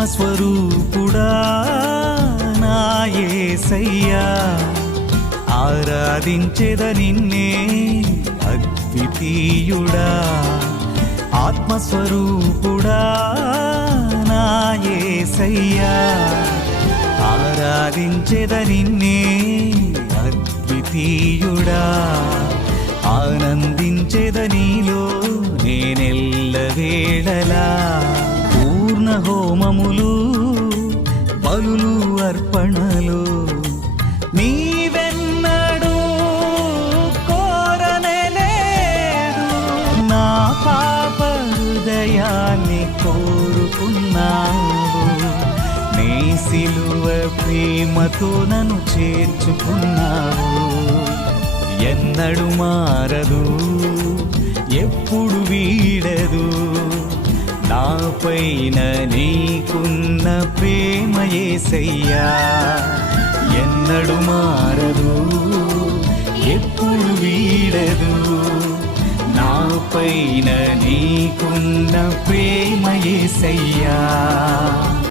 ఆత్మస్వరూపుడా నా యేసయ్యా, ఆరాధించెద నిన్నే అద్వితీయుడా. ఆత్మస్వరూపుడా నా యేసయ్యా, ఆరాధించెద నిన్నే అద్వితీయుడా. ఆనందించెద నీలో నేనెల్లవేళలా. పూర్ణ హోమములు బలులు అర్పణలు నీవెన్నడూ కోరనేలేదు. నా పాప హృదయాన్ని కోరుకున్నావు, నీ సిలువ ప్రేమతో నన్ను చేర్చుకున్నావు. ఎన్నడు మారదు, ఎప్పుడు వీడదు, నాపైన నీకున్న ప్రేమ యేసయ్యా. ఎన్నడు మారదు, ఎప్పుడు వీడదు, నాపైన నీకున్న ప్రేమ యేసయ్యా.